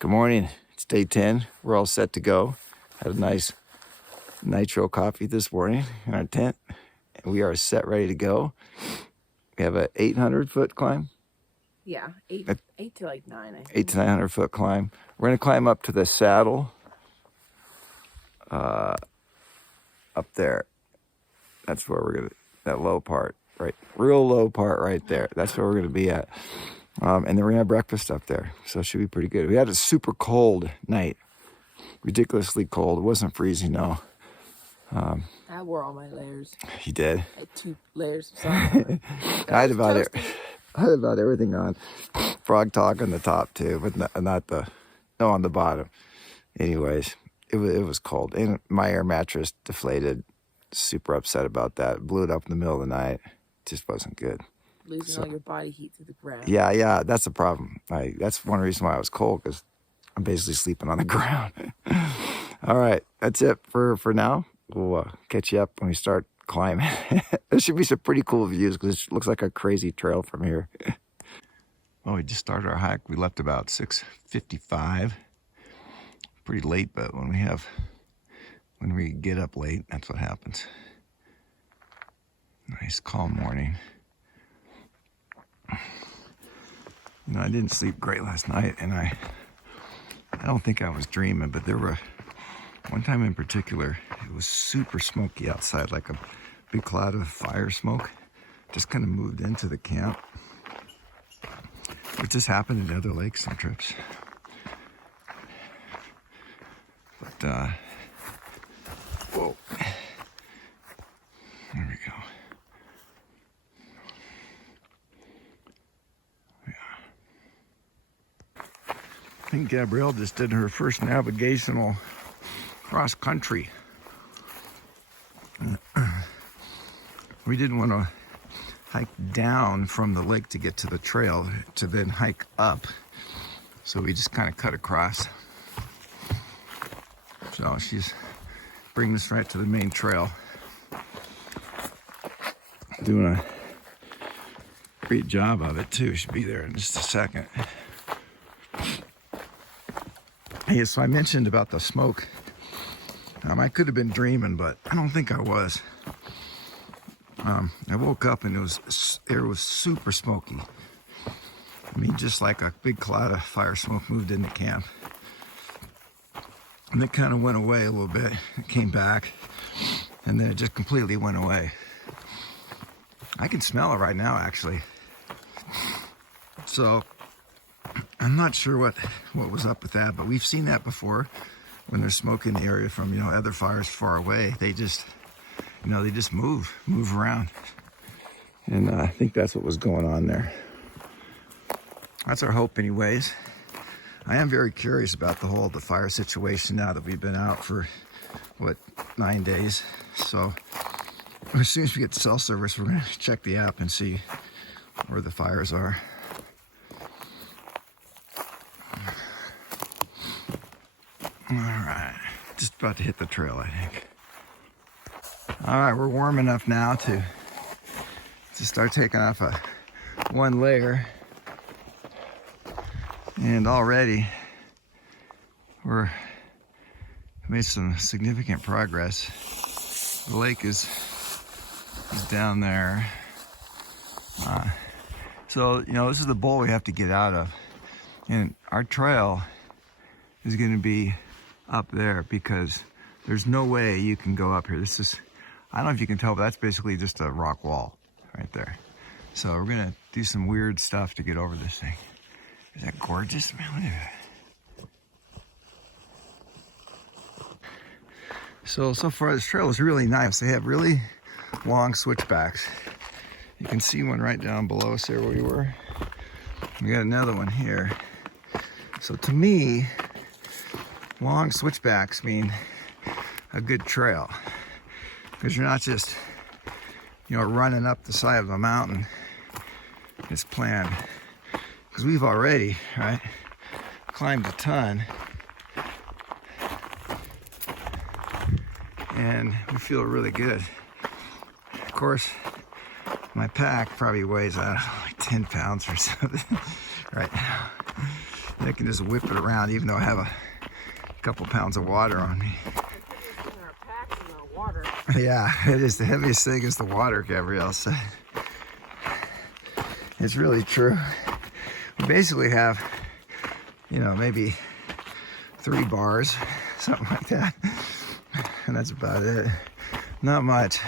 Good morning. It's day 10. We're all set to go. Had a nice nitro coffee this morning in our tent. And we are set, ready to go. We have an 800-foot climb. Yeah, eight to like 9, I think. 8 to 900-foot climb. We're going to climb up to the saddle up there. That's where we're going to, that low part, right? Real low part right there. That's where we're going to be at. And then we're going to have breakfast up there. So it should be pretty good. We had a super cold night. Ridiculously cold. It wasn't freezing, no. I wore all my layers. You did? I had 2 layers of socks. I had about everything on. Frog talk on the top too, but on the bottom. Anyways, it was cold. And my air mattress deflated. Super upset about that. Blew it up in the middle of the night. Just wasn't good. Losing all your body heat to the ground. Yeah, that's the problem. That's one reason why I was cold, because I'm basically sleeping on the ground. All right, that's it for now. We'll catch you up when we start climbing. There should be some pretty cool views because it looks like a crazy trail from here. Well, we just started our hike. We left about 6:55. Pretty late, but when we get up late, that's what happens. Nice calm morning. You know, I didn't sleep great last night, and I don't think I was dreaming, but there were one time in particular, it was super smoky outside, like a big cloud of fire smoke just kind of moved into the camp. It just happened in other lakes and trips. But, whoa. There we go. I think Gabrielle just did her first navigational cross country. We didn't want to hike down from the lake to get to the trail to then hike up. So we just kind of cut across. So she's bringing us right to the main trail. Doing a great job of it too. She'll be there in just a second. Hey, so I mentioned about the smoke. I could have been dreaming, but I don't think I was. I woke up and it was super smoky. I mean, just like a big cloud of fire smoke moved into camp. And it kind of went away a little bit. It came back, and then it just completely went away. I can smell it right now, actually. So I'm not sure what was up with that, but we've seen that before when there's smoke in the area from, other fires far away. They just, they just move around. And I think that's what was going on there. That's our hope anyways. I am very curious about the fire situation now that we've been out for, 9 days. So as soon as we get cell service, we're going to check the app and see where the fires are. All right, just about to hit the trail, I think. All right, we're warm enough now to start taking off one layer. And already we're made some significant progress. The lake is down there. So, this is the bowl we have to get out of. And our trail is going to be up there because there's no way you can go up here. I don't know if you can tell, but that's basically just a rock wall right there. So we're going to do some weird stuff to get over this thing. Is that gorgeous? Man, look at that. So far this trail is really nice. They have really long switchbacks. You can see one right down below us there where we were. We got another one here. So to me, long switchbacks mean a good trail, because you're not just, running up the side of the mountain. It's planned. Because we've already, climbed a ton. And we feel really good. Of course, my pack probably weighs, like 10 pounds or something right now. I can just whip it around even though I have a couple pounds of water on me. Yeah, it is. The heaviest thing is the water, Gabrielle said. It's really true. We basically have, you know, maybe 3 bars, something like that. And that's about it. Not much.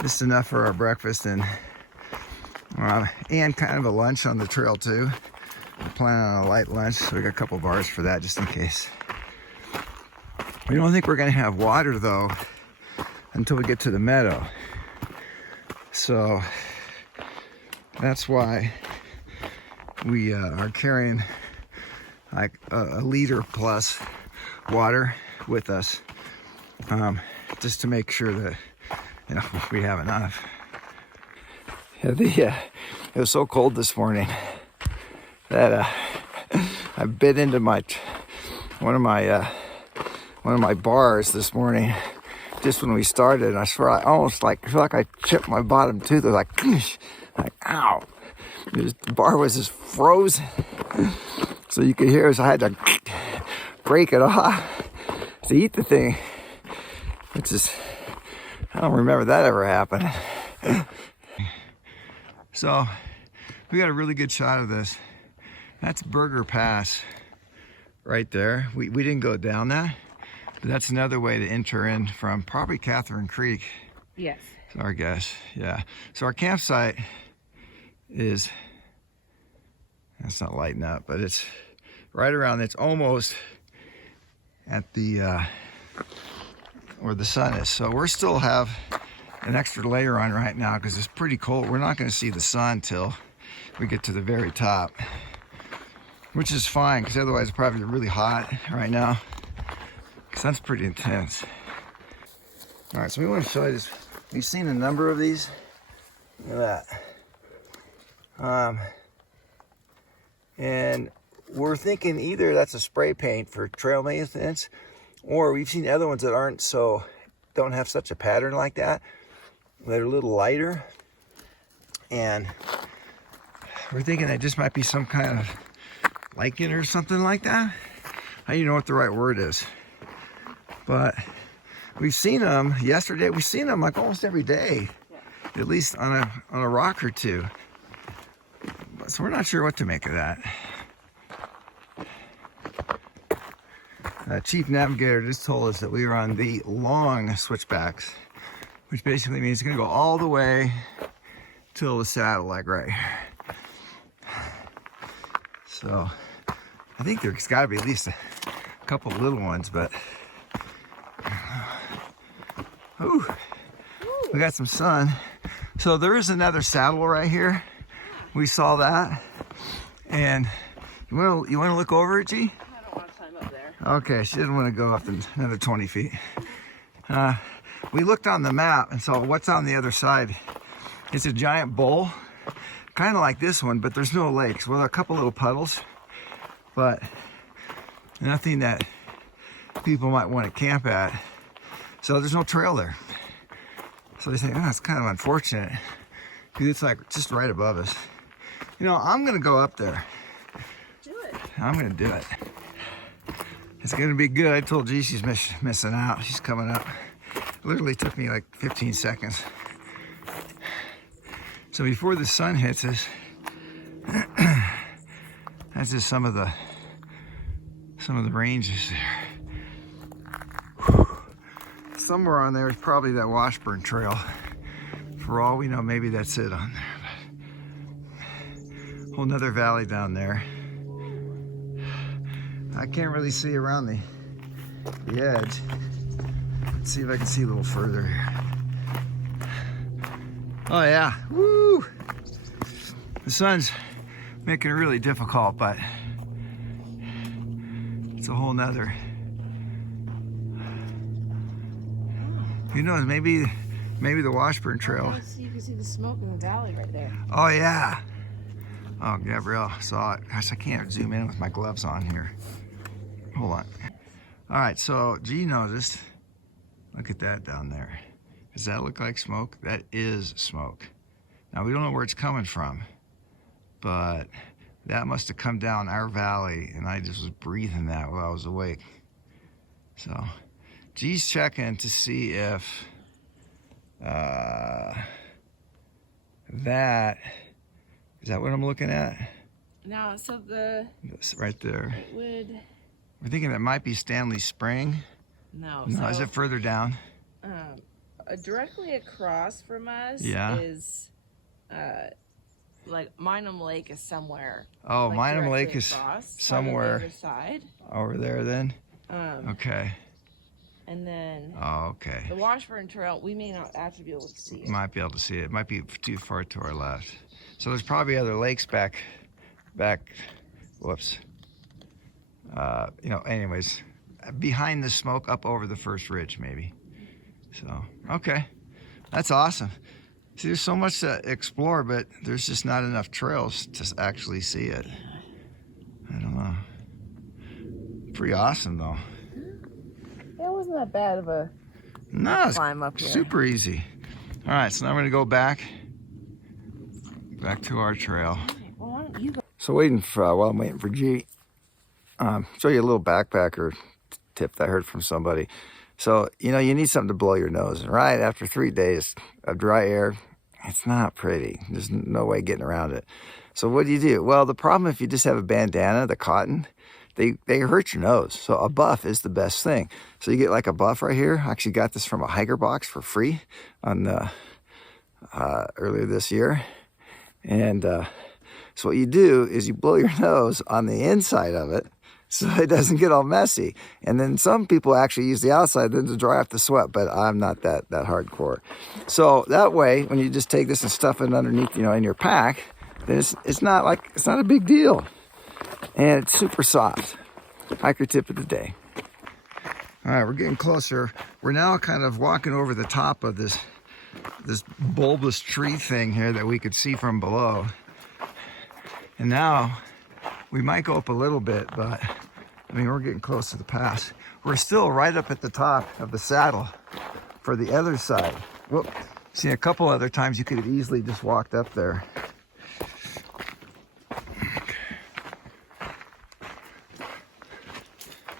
Just enough for our breakfast and kind of a lunch on the trail too. We're planning on a light lunch, so we got a couple bars for that just in case. We don't think we're gonna have water though until we get to the meadow. So that's why we are carrying like a liter plus water with us, just to make sure that, you know, we have enough. Yeah, it was so cold this morning that I bit into one of my bars this morning just when we started, and I swear I almost feel like I chipped my bottom tooth. I was like ow! The bar was just frozen, so you could hear us. I had to break it off to eat the thing, which is, I don't remember that ever happened. So we got a really good shot of this. That's Burger Pass right there. We didn't go down that, but that's another way to enter in from probably Catherine Creek. Yes. Is our guess. Yeah. So our campsite is, it's not lighting up, but it's right around, it's almost at the where the sun is. So we're still have an extra layer on right now because it's pretty cold. We're not going to see the sun till we get to the very top, which is fine because otherwise it's probably really hot right now. Sun's pretty intense. All right, so we want to show you this. We've seen a number of these. Look at that. And we're thinking either that's a spray paint for trail maintenance, or we've seen other ones that don't have such a pattern like that. They're a little lighter, and we're thinking that just might be some kind of lichen or something like that. I don't know what the right word is, but we've seen them yesterday. We've seen them like almost every day, at least on a rock or two. So we're not sure what to make of that. Chief Navigator just told us that we were on the long switchbacks, which basically means it's going to go all the way till the saddle, like right here. So I think there's got to be at least a couple little ones, but ooh, we got some sun. So there is another saddle right here. We saw that, and you want to look over it, G? I don't want to climb up there. Okay, she didn't want to go up another 20 feet. We looked on the map and saw what's on the other side. It's a giant bowl, kind of like this one, but there's no lakes. Well, a couple little puddles, but nothing that people might want to camp at. So there's no trail there. So they say, oh, it's kind of unfortunate because it's like just right above us. You know, I'm gonna go up there. Do it. I'm gonna do it. It's gonna be good. I told G she's missing out. She's coming up. It literally took me like 15 seconds. So before the sun hits us, that's just some of the ranges there. Whew. Somewhere on there is probably that Washburn Trail. For all we know, maybe that's it on there. But whole nother valley down there. I can't really see around the edge. Let's see if I can see a little further here. Oh yeah, woo! The sun's making it really difficult, but it's a whole nother. Who knows, maybe the Washburn Trail. You can see the smoke in the valley right there. Oh yeah. Oh, Gabrielle saw it. Gosh, I can't zoom in with my gloves on here. Hold on. All right, so G noticed. Look at that down there. Does that look like smoke? That is smoke. Now, we don't know where it's coming from, but that must have come down our valley, and I just was breathing that while I was awake. So, G's checking to see if that is that what I'm looking at? No, so the It's right there. it would We're thinking it might be Stanley Spring. no. No, So, is it further down? directly across from us Yeah. is like Minam Lake is somewhere. Oh, like, Minam directly Lake is across, somewhere on the other side. over there then? Okay. And then Oh, okay. the Washburn Trail, we may not actually be able to see it. Might be able to see it. Might be too far to our left. So there's probably other lakes back, whoops. Anyways, behind the smoke up over the first ridge maybe. So, okay. That's awesome. See, there's so much to explore, but there's just not enough trails to actually see it. I don't know. Pretty awesome though. It wasn't that bad of a No, it's climb up here. super easy. All right, so now we're gonna go back to our trail. Well, why don't you go? So while I'm waiting for G, show you a little backpacker tip that I heard from somebody. So, you need something to blow your nose. Right after 3 days of dry air, it's not pretty. There's no way getting around it. So what do? Well, the problem if you just have a bandana, the cotton, they hurt your nose. So a buff is the best thing. So you get like a buff right here. I actually got this from a hiker box for free on earlier this year. And so what you do is you blow your nose on the inside of it so it doesn't get all messy. And then some people actually use the outside then to dry off the sweat, but I'm not that hardcore. So that way, when you just take this and stuff it underneath, in your pack, then it's not a big deal. And it's super soft. Hiker tip of the day. All right, we're getting closer. We're now kind of walking over the top of this bulbous tree thing here that we could see from below. And now we might go up a little bit, but we're getting close to the pass. We're still right up at the top of the saddle for the other side. Whoop. See, a couple other times you could have easily just walked up there.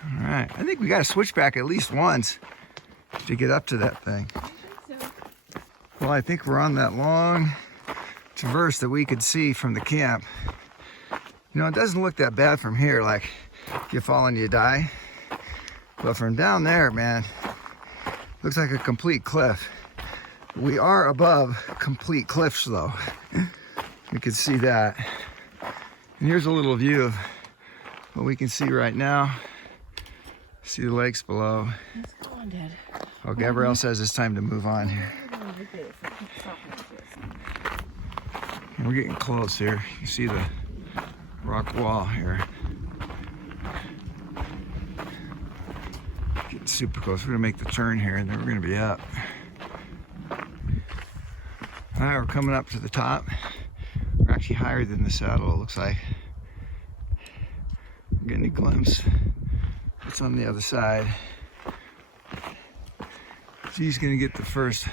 All right, I think we got to switch back at least once to get up to that thing. Well, I think we're on that long traverse that we could see from the camp. It doesn't look that bad from here, like if you fall and you die. But from down there, man, looks like a complete cliff. We are above complete cliffs though. You can see that. And here's a little view of what we can see right now. See the lakes below. It's going, Dad. Oh, Gabrielle says it's time to move on here. And we're getting close here. You see the rock wall here. Getting super close. We're gonna make the turn here and then we're gonna be up. All right, we're coming up to the top. We're actually higher than the saddle, it looks like. We're getting a glimpse. What's on the other side. She's gonna get the first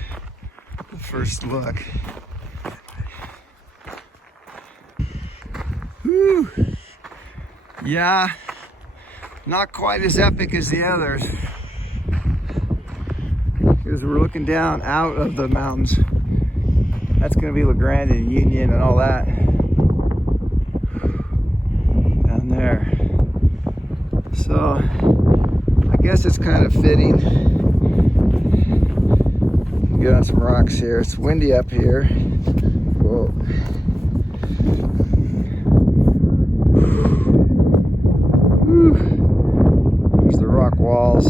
look. Whew. Yeah, not quite as epic as the others. Because we're looking down out of the mountains. That's gonna be La Grande and Union and all that. Down there. So, I guess it's kind of fitting. Get on some rocks here. It's windy up here. Whoa. There's the rock walls.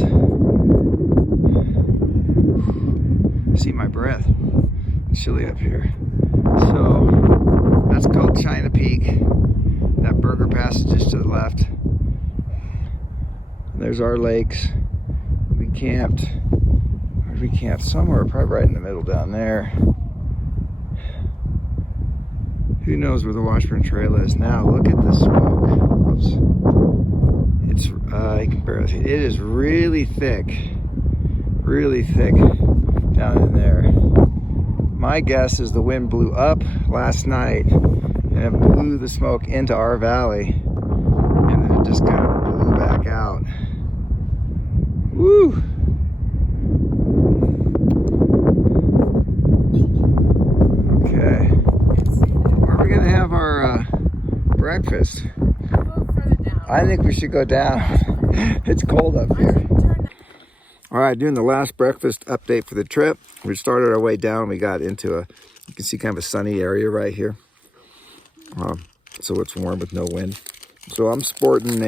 See my breath. It's chilly up here. So that's called China Peak. That Burger Pass is just to the left. There's our lakes. We camped. We camped somewhere, probably right in the middle down there. Who knows where the Washburn Trail is now? Look at the smoke. Whoops. It's you can barely see it. It is really thick down in there. My guess is the wind blew up last night and it blew the smoke into our valley, and then it just kind of blew back out. Woo! Okay. Where are we gonna have our breakfast? I think we should go down. It's cold up here. All right, doing the last breakfast update for the trip. We started our way down. We got into you can see kind of a sunny area right here. So it's warm with no wind. So I'm sporting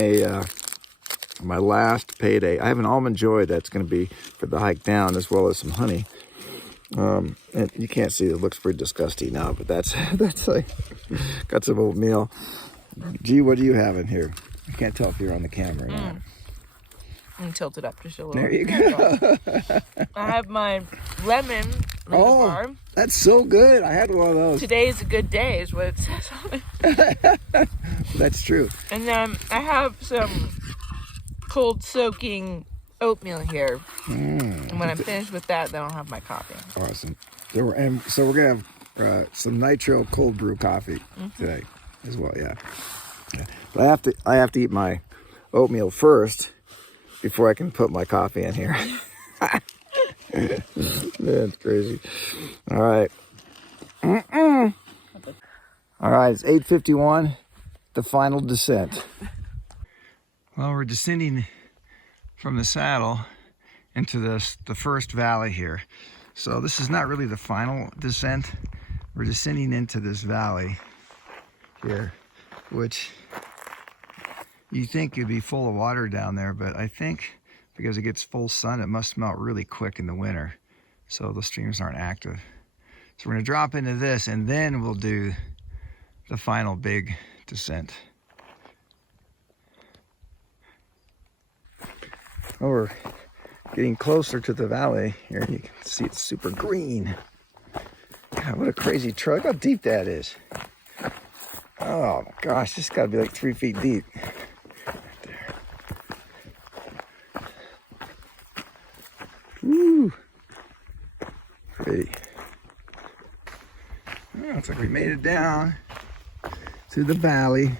my last payday. I have an Almond Joy that's going to be for the hike down, as well as some honey. And you can't see it, looks pretty disgusting now, but that's like, got some oatmeal. Gee, what do you have in here? I can't tell if you're on the camera or not. I'm gonna tilt it up just a little. There you go. I have my lemon in the bar. That's so good. I had one of those. Today is a good day is what it says on it. That's true. And then I have some cold soaking oatmeal here. And when I'm finished with that, then I'll have my coffee. Awesome. So we're gonna have some nitro cold brew coffee today as well. Yeah. But I have to eat my oatmeal first before I can put my coffee in here. That's crazy. All right. All right, it's 8:51, the final descent. Well, we're descending from the saddle into the first valley here. So this is not really the final descent. We're descending into this valley here, which you think it'd be full of water down there, but I think because it gets full sun, it must melt really quick in the winter. So the streams aren't active. So we're gonna drop into this and then we'll do the final big descent. Oh, we're getting closer to the valley here. You can see it's super green. God, what a crazy trail. Look how deep that is. Oh gosh, this gotta be like 3 feet deep. Woo! Pretty. Oh, looks like we made it down to the valley.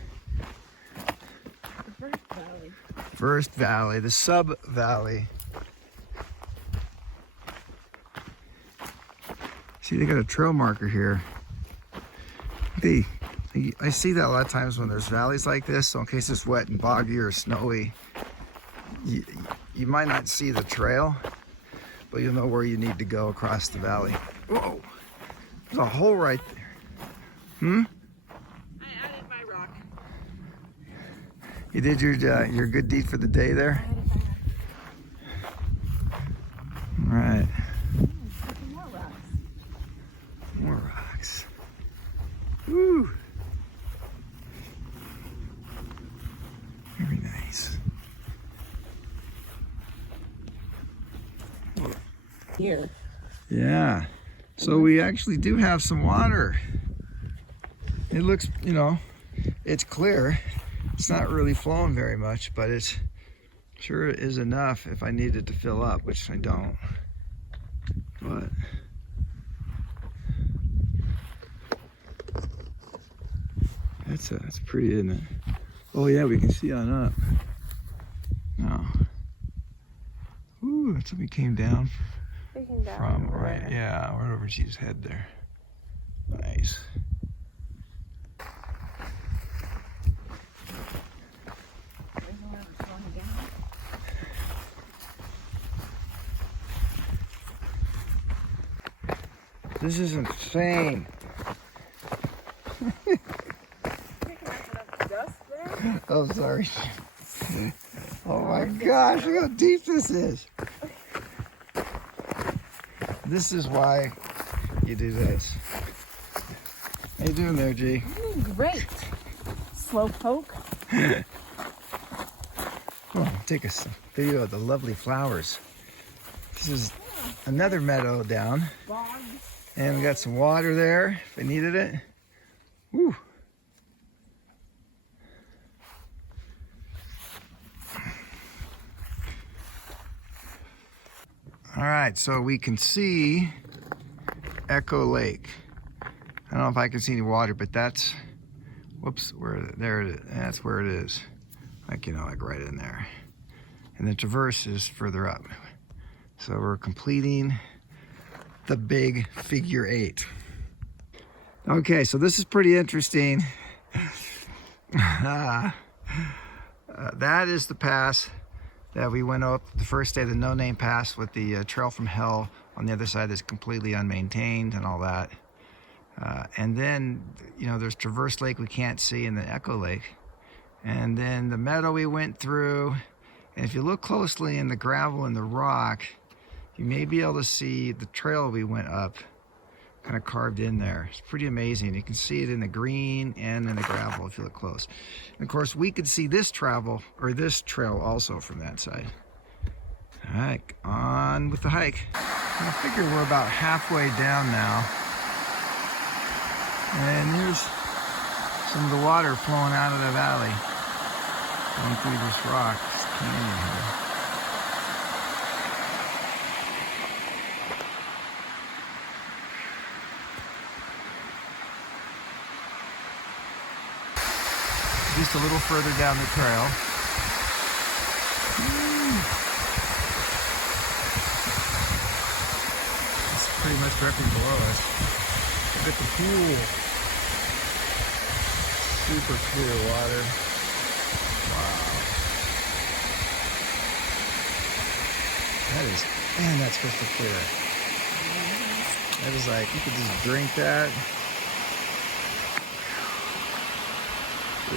The first valley. First valley, the sub-valley. See, they got a trail marker here. I see that a lot of times when there's valleys like this, so in case it's wet and boggy or snowy, you might not see the trail, but you'll know where you need to go across the valley. Whoa, there's a hole right there. I added my rock. You did your good deed for the day there? All right. More rocks. More rocks. Woo. Very nice. Here. Yeah. So we actually do have some water. It looks, it's clear. It's not really flowing very much, but it's sure is enough if I needed to fill up, which I don't. But that's pretty, isn't it? Oh yeah, we can see on up. No. Ooh, that's what we came down from, right? Yeah, right over G's head there. Nice. This is insane. Oh, sorry. Oh my gosh, look how deep this is. This is why you do this. How you doing there, G? I'm doing great. Slow poke. Oh, take a video of the lovely flowers. This is another meadow down. And we got some water there if I needed it. Woo. All right, so we can see Echo Lake. I don't know if I can see any water, but that's Whoops, there it is. That's where it is. Like, you know, like right in there. And the traverse is further up. So we're completing the big figure 8. Okay, so this is pretty interesting. That is the pass that we went up the first day, the No Name Pass, with the trail from hell on the other side that's completely unmaintained and all that. And then, you know, there's Traverse Lake we can't see, and the Echo Lake. And then the meadow we went through. And if you look closely in the gravel and the rock, you may be able to see the trail we went up kind of carved in there. It's pretty amazing. You can see it in the green and in the gravel if you look close. And of course, we could see this trail also from that side. All right, on with the hike. I figure we're about halfway down now. And here's some of the water flowing out of the valley, going through this rock, this canyon here. Just a little further down the trail. It's pretty much directly below us. Look at the pool. Super clear water. Wow. Man, that's crystal clear. That is like, you could just drink that.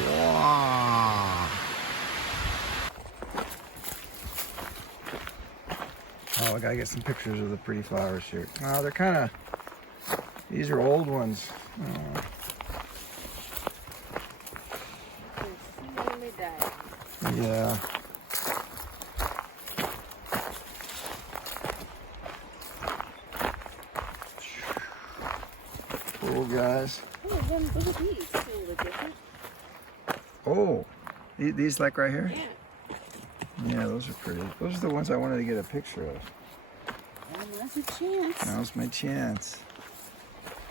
Wow. Oh, I gotta get some pictures of the pretty flowers here. Oh, they're kind of, these are old ones. Oh. Yeah. Cool, guys. Oh, then look at these. They look different. Oh, these like right here? Yeah. Yeah, those are pretty. Those are the ones I wanted to get a picture of. Well, that's a chance. Now's my chance.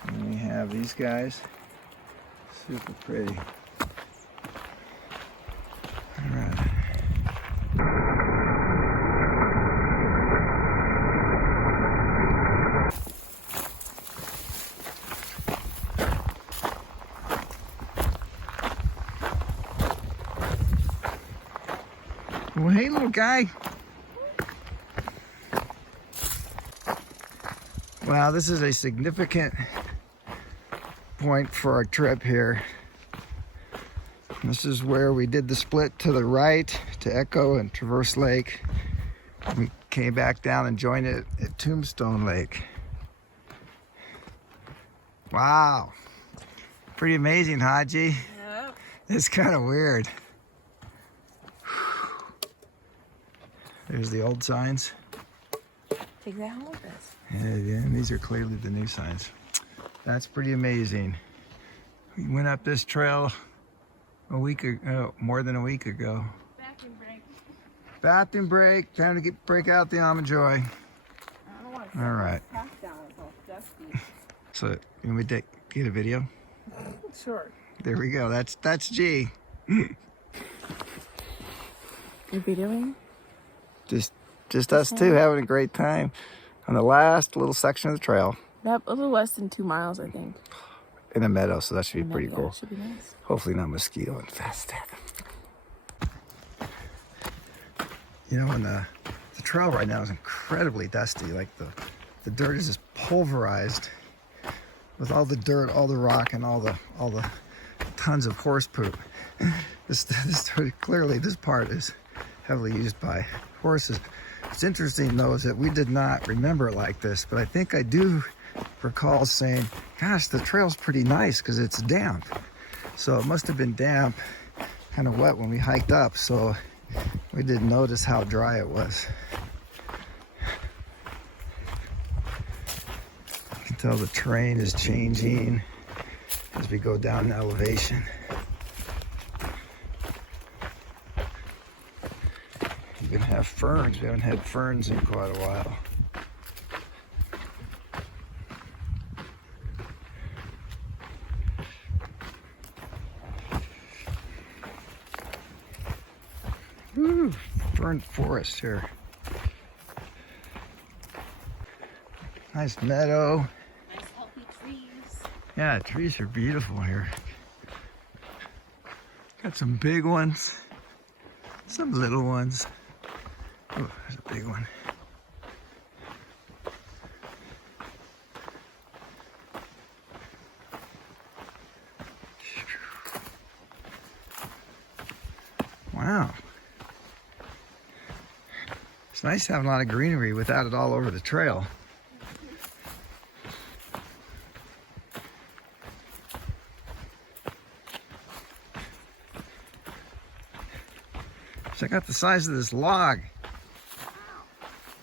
And we have these guys. Super pretty. All right. Well, hey, little guy. Wow, this is a significant point for our trip here. This is where we did the split to the right to Echo and Traverse Lake. We came back down and joined it at Tombstone Lake. Wow. Pretty amazing, Haji. Yep. It's kind of weird. There's the old signs. Take that home with us. Yeah, and these are clearly the new signs. That's pretty amazing. We went up this trail a week ago, more than a week ago. Bathroom break. Bathroom break. Time to break out the almond joy. I don't want to All right. pass down. It's all dusty. So, you want me to get a video? Sure. There we go. That's G. You're videoing? Just us two having a great time on the last little section of the trail That a little less than 2 miles, I think. in a meadow, so that should be pretty Yeah, cool. should be nice. Hopefully not mosquito infested. You know, and the trail right now is incredibly dusty. Like the dirt is just pulverized with all the dirt, all the rock, and all the tons of horse poop. This clearly this part is heavily used by horses. What's interesting though is that we did not remember it like this, but I think I do recall saying, gosh, the trail's pretty nice because it's damp. So it must have been damp, kind of wet when we hiked up, so we didn't notice how dry it was. You can tell the terrain is changing as we go down in elevation. We even have ferns. We haven't had ferns in quite a while. Ooh, fern forest here. Nice meadow. Nice healthy trees. Yeah, trees are beautiful here. Got some big ones, some little ones. Oh, there's a big one. Wow. It's nice having a lot of greenery without it all over the trail. Check out the size of this log.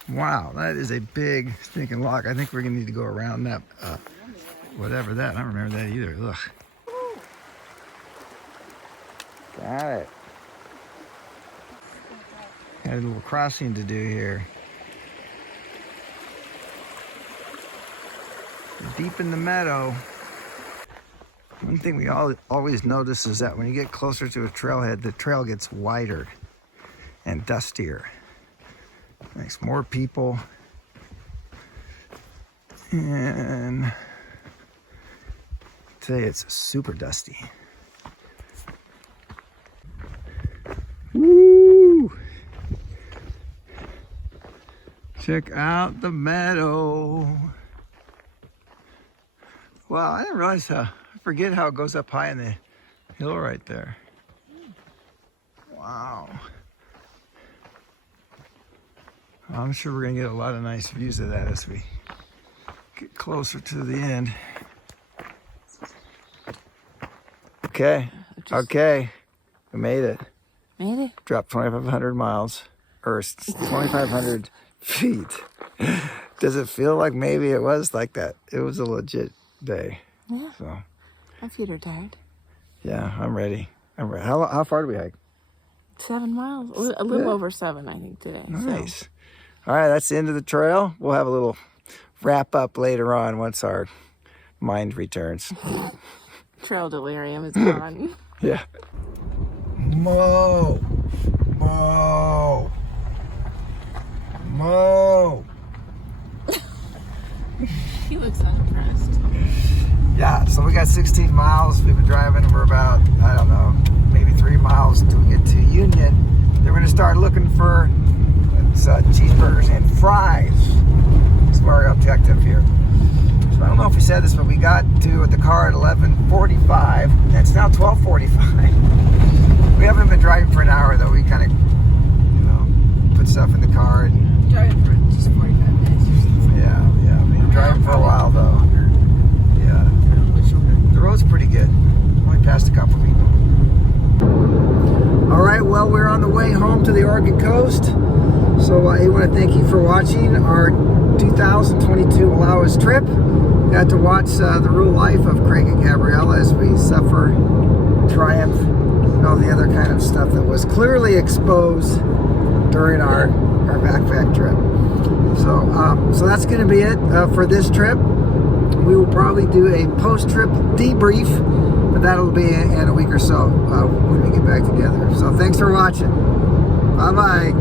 Wow, that is a big stinking log. I think we're gonna need to go around that, whatever that, I don't remember that either. Ugh. Got it. Got a little crossing to do here. Deep in the meadow. One thing we always notice is that when you get closer to a trailhead, the trail gets wider and dustier. Makes more people. And today it's super dusty. Woo! Check out the meadow. Wow, I didn't realize I forget how it goes up high in the hill right there. Wow. I'm sure we're gonna get a lot of nice views of that as we get closer to the end. Okay, okay, we made it. Made it? Dropped 2,500 miles, or 2,500 feet. Does it feel like maybe it was like that? It was a legit day. Yeah. So, My feet are tired. yeah, I'm ready. I'm ready. How far do we hike? 7 miles. A little over 7, I think, today. Nice. So. All right, that's the end of the trail. We'll have a little wrap up later on once our mind returns. Trail delirium is gone. Yeah. Mo. Mo. Mo. He looks unimpressed. Yeah, so we got 16 miles. We've been driving for about, I don't know, maybe 3 miles until we get to Union. Then we're going to start looking for cheeseburgers and fries. That's our objective here. So I don't know if we said this, but we got to the car at 11:45. And it's now 12:45. We haven't been driving for an hour though. We kind of, put stuff in the car. And, Driving for just 45 minutes or something. yeah. We've been driving for a while though. Yeah. The road's pretty good. Only passed a couple people. All right, well, we're on the way home to the Oregon coast. So I want to thank you for watching our 2022 Wallowas trip. Got to watch the real life of Craig and Gabriella as we suffer, triumph, and all the other kind of stuff that was clearly exposed during our backpack trip. So that's going to be it for this trip. We will probably do a post-trip debrief, but that'll be in a week or so when we get back together. So thanks for watching. Bye-bye.